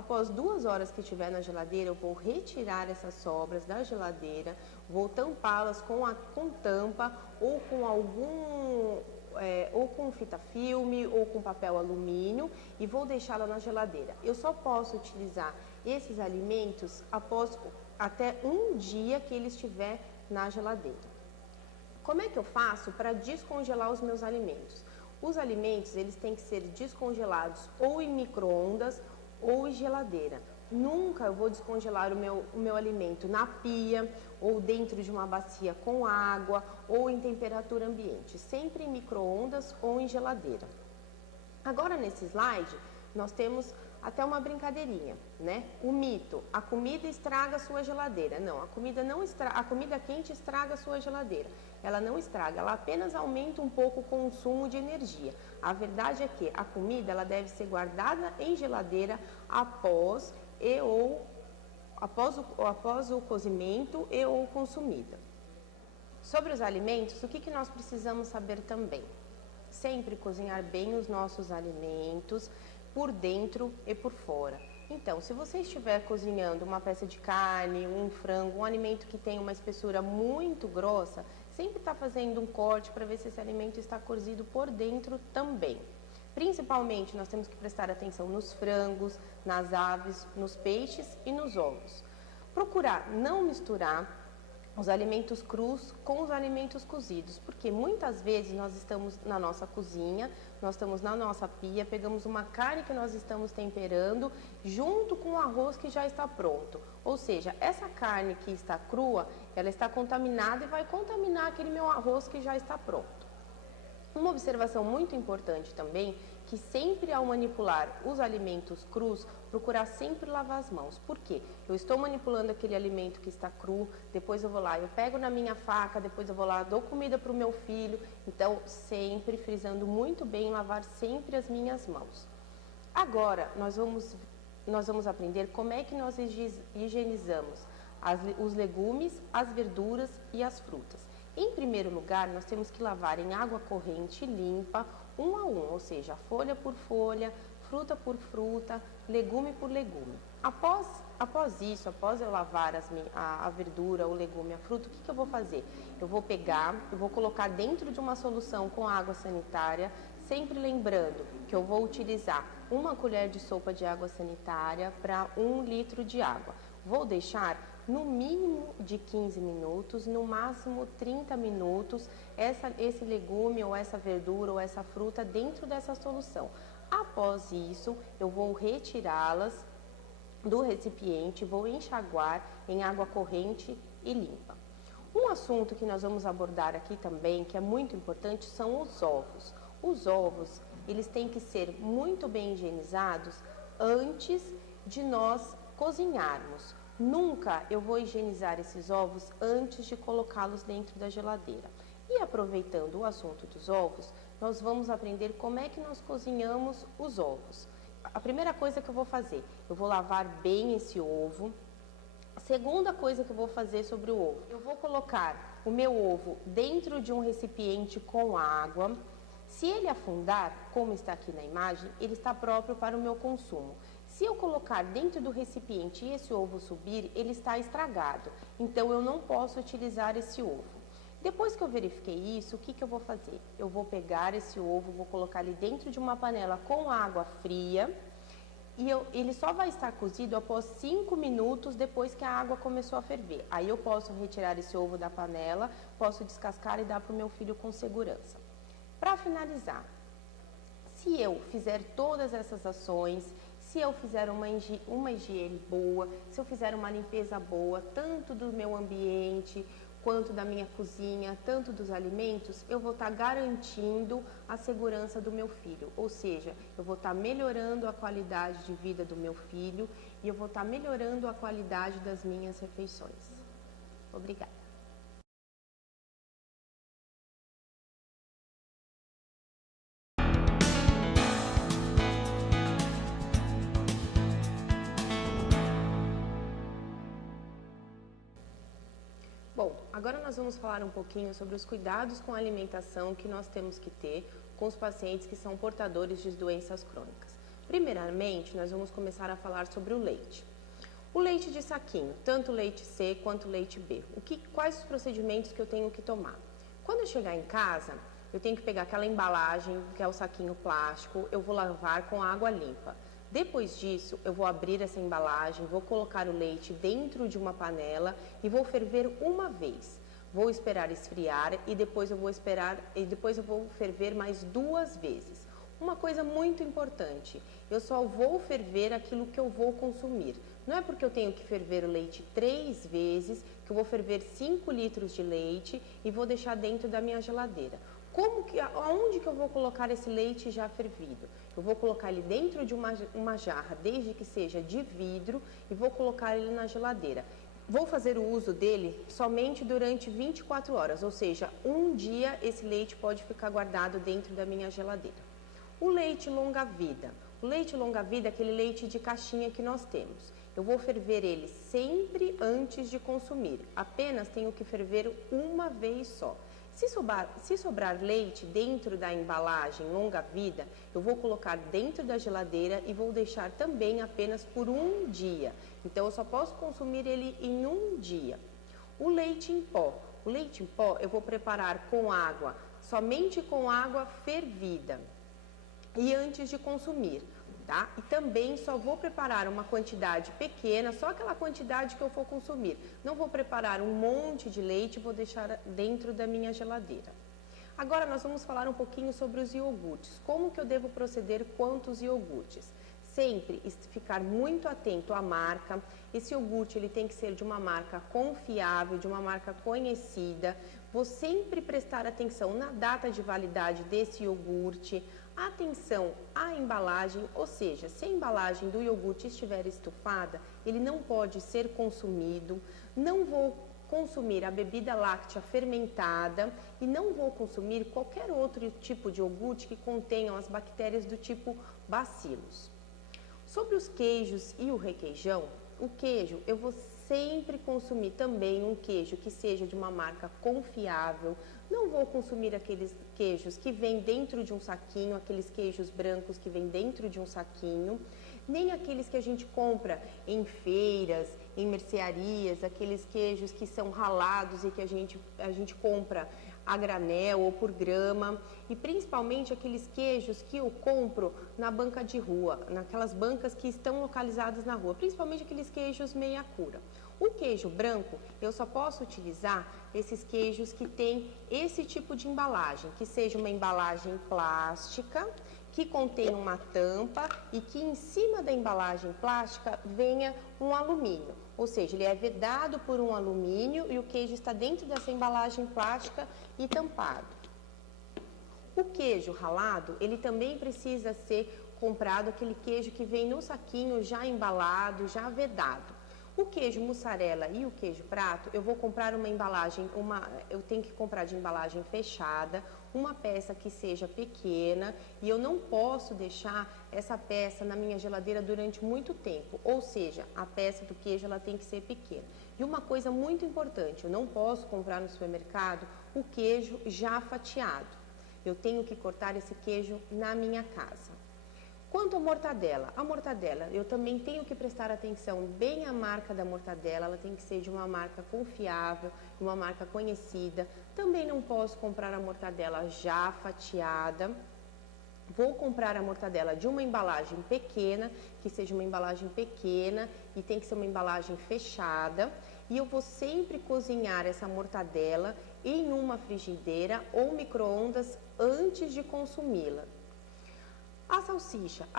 Após 2 horas que estiver na geladeira, eu vou retirar essas sobras da geladeira, vou tampá-las com tampa ou com ou com fita filme ou com papel alumínio e vou deixá-la na geladeira. Eu só posso utilizar esses alimentos após até 1 dia que ele estiver na geladeira. Como é que eu faço para descongelar os meus alimentos? Os alimentos, eles têm que ser descongelados ou em micro-ondas ou em geladeira. Nunca eu vou descongelar o meu alimento na pia ou dentro de uma bacia com água ou em temperatura ambiente, sempre em micro-ondas ou em geladeira. Agora nesse slide nós temos até uma brincadeirinha, né? O mito: a comida estraga a sua geladeira. Não, a comida não estraga, a comida quente estraga a sua geladeira. Ela não estraga, ela apenas aumenta um pouco o consumo de energia. A verdade é que a comida ela deve ser guardada em geladeira após o cozimento e ou consumida. Sobre os alimentos, o que nós precisamos saber também? Sempre cozinhar bem os nossos alimentos, por dentro e por fora. Então, se você estiver cozinhando uma peça de carne, um frango, um alimento que tem uma espessura muito grossa, sempre está fazendo um corte para ver se esse alimento está cozido por dentro também. Principalmente, nós temos que prestar atenção nos frangos, nas aves, nos peixes e nos ovos. Procurar não misturar os alimentos crus com os alimentos cozidos, porque muitas vezes nós estamos na nossa cozinha, nós estamos na nossa pia, pegamos uma carne que nós estamos temperando junto com o arroz que já está pronto. Ou seja, essa carne que está crua, ela está contaminada e vai contaminar aquele meu arroz que já está pronto. Uma observação muito importante também, que sempre ao manipular os alimentos crus, procurar sempre lavar as mãos. Por quê? Eu estou manipulando aquele alimento que está cru, depois eu vou lá, eu pego na minha faca, depois eu vou lá, dou comida para o meu filho. Então, sempre frisando muito bem, lavar sempre as minhas mãos. Agora, nós vamos aprender como é que nós higienizamos os legumes, as verduras e as frutas. Em primeiro lugar, nós temos que lavar em água corrente limpa, um a um, ou seja, folha por folha, fruta por fruta, legume por legume. Após isso, após eu lavar a verdura, o legume, a fruta, o que eu vou fazer? Eu vou colocar dentro de uma solução com água sanitária, sempre lembrando que eu vou utilizar 1 colher de sopa de água sanitária para 1 litro de água. Vou deixar no mínimo de 15 minutos, no máximo 30 minutos, esse legume ou essa verdura ou essa fruta dentro dessa solução. Após isso, eu vou retirá-las do recipiente, vou enxaguar em água corrente e limpa. Um assunto que nós vamos abordar aqui também, que é muito importante, são os ovos. Os ovos, eles têm que ser muito bem higienizados antes de nós cozinharmos. Nunca eu vou higienizar esses ovos antes de colocá-los dentro da geladeira. E aproveitando o assunto dos ovos, nós vamos aprender como é que nós cozinhamos os ovos. A primeira coisa que eu vou fazer, eu vou lavar bem esse ovo. A segunda coisa que eu vou fazer sobre o ovo, eu vou colocar o meu ovo dentro de um recipiente com água. Se ele afundar, como está aqui na imagem, ele está próprio para o meu consumo. Se eu colocar dentro do recipiente e esse ovo subir, ele está estragado. Então, eu não posso utilizar esse ovo. Depois que eu verifiquei isso, o que eu vou fazer? Eu vou pegar esse ovo, vou colocar ele dentro de uma panela com água fria e ele só vai estar cozido após 5 minutos depois que a água começou a ferver. Aí eu posso retirar esse ovo da panela, posso descascar e dar para o meu filho com segurança. Para finalizar, se eu fizer todas essas ações, se eu fizer uma higiene boa, se eu fizer uma limpeza boa, tanto do meu ambiente, quanto da minha cozinha, tanto dos alimentos, eu vou estar garantindo a segurança do meu filho. Ou seja, eu vou estar melhorando a qualidade de vida do meu filho e eu vou estar melhorando a qualidade das minhas refeições. Obrigada. Bom, agora nós vamos falar um pouquinho sobre os cuidados com a alimentação que nós temos que ter com os pacientes que são portadores de doenças crônicas. Primeiramente, nós vamos começar a falar sobre o leite. O leite de saquinho, tanto leite C quanto leite B. Quais os procedimentos que eu tenho que tomar? Quando eu chegar em casa, eu tenho que pegar aquela embalagem, que é o saquinho plástico, eu vou lavar com água limpa. Depois disso, eu vou abrir essa embalagem, vou colocar o leite dentro de uma panela e vou ferver uma vez. Vou esperar esfriar e depois eu vou ferver mais 2 vezes. Uma coisa muito importante, eu só vou ferver aquilo que eu vou consumir. Não é porque eu tenho que ferver o leite 3 vezes que eu vou ferver 5 litros de leite e vou deixar dentro da minha geladeira. Aonde que eu vou colocar esse leite já fervido? Eu vou colocar ele dentro de uma jarra, desde que seja de vidro, e vou colocar ele na geladeira. Vou fazer o uso dele somente durante 24 horas, ou seja, um dia esse leite pode ficar guardado dentro da minha geladeira. O leite longa-vida. O leite longa-vida é aquele leite de caixinha que nós temos. Eu vou ferver ele sempre antes de consumir. Apenas tenho que ferver uma vez só. Se sobrar leite dentro da embalagem longa-vida, eu vou colocar dentro da geladeira e vou deixar também apenas por um dia. Então, eu só posso consumir ele em um dia. O leite em pó. O leite em pó eu vou preparar com água, somente com água fervida. E antes de consumir, tá? E também só vou preparar uma quantidade pequena, só aquela quantidade que eu for consumir. Não vou preparar um monte de leite e vou deixar dentro da minha geladeira. Agora nós vamos falar um pouquinho sobre os iogurtes. Como que eu devo proceder quanto aos iogurtes? Sempre ficar muito atento à marca. Esse iogurte ele tem que ser de uma marca confiável, de uma marca conhecida. Vou sempre prestar atenção na data de validade desse iogurte. Atenção à embalagem, ou seja, se a embalagem do iogurte estiver estufada, ele não pode ser consumido. Não vou consumir a bebida láctea fermentada e não vou consumir qualquer outro tipo de iogurte que contenham as bactérias do tipo bacilos. Sobre os queijos e o requeijão, o queijo eu vou sempre consumir também um queijo que seja de uma marca confiável. Não vou consumir aqueles queijos que vêm dentro de um saquinho, aqueles queijos brancos que vêm dentro de um saquinho, nem aqueles que a gente compra em feiras, em mercearias, aqueles queijos que são ralados e que a gente compra a granel ou por grama, e principalmente aqueles queijos que eu compro na banca de rua, naquelas bancas que estão localizadas na rua, principalmente aqueles queijos meia cura. O queijo branco, eu só posso utilizar esses queijos que têm esse tipo de embalagem, que seja uma embalagem plástica, que contém uma tampa e que em cima da embalagem plástica venha um alumínio. Ou seja, ele é vedado por um alumínio e o queijo está dentro dessa embalagem plástica e tampado. O queijo ralado, ele também precisa ser comprado aquele queijo que vem no saquinho já embalado, já vedado. O queijo mussarela e o queijo prato, eu vou comprar uma embalagem, eu tenho que comprar de embalagem fechada, uma peça que seja pequena, e eu não posso deixar essa peça na minha geladeira durante muito tempo, ou seja, a peça do queijo ela tem que ser pequena. E uma coisa muito importante, eu não posso comprar no supermercado o queijo já fatiado. Eu tenho que cortar esse queijo na minha casa. Quanto à mortadela, eu também tenho que prestar atenção bem à marca da mortadela, ela tem que ser de uma marca confiável, de uma marca conhecida. Também não posso comprar a mortadela já fatiada. Vou comprar a mortadela de uma embalagem pequena, que seja uma embalagem pequena e tem que ser uma embalagem fechada. E eu vou sempre cozinhar essa mortadela em uma frigideira ou micro-ondas antes de consumi-la. A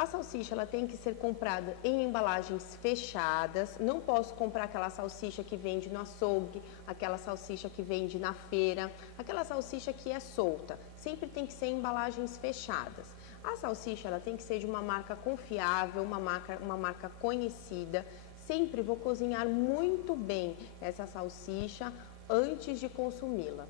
salsicha ela tem que ser comprada em embalagens fechadas, não posso comprar aquela salsicha que vende no açougue, aquela salsicha que vende na feira, aquela salsicha que é solta, sempre tem que ser em embalagens fechadas. A salsicha ela tem que ser de uma marca confiável, uma marca conhecida, sempre vou cozinhar muito bem essa salsicha antes de consumi-la.